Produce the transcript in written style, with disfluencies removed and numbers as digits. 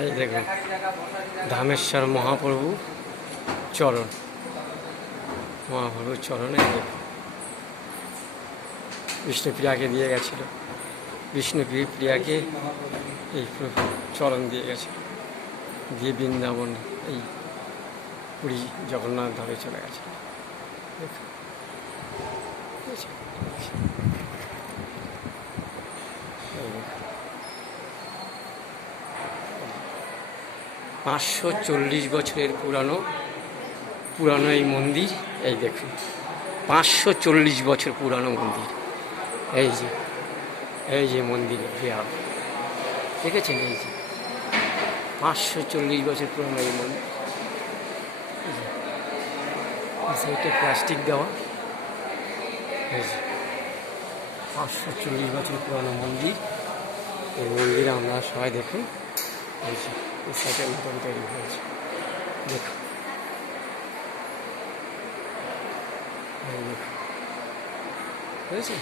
এই দেখুন ধামেশ্বর মহাপ্রভু চরণ, মহাপ্রভুর চরণে বিষ্ণুপ্রিয়াকে দিয়ে গেছিল, বিষ্ণুপ্রিয়াকে এই চরণ দিয়ে গেছে, দিয়ে বৃন্দাবন এই পুরী জগন্নাথ ধামে চলে গেছে। দেখুন 540 বছরের পুরানো এই মন্দির। এই দেখুন 540 বছর পুরানো মন্দির। এই যে মন্দিরের দেয়াল দেখেছেন, এই যে 540 বছর পুরানো এই মন্দির। সাইডে প্লাস্টিক দেওয়া। এই যে 540 বছর পুরানো মন্দির। এই মন্দিরে আমরা সবাই দেখুন, এই যে এই সাইডে নতুন তৈরি হয়েছে, দেখুন বুঝেছি।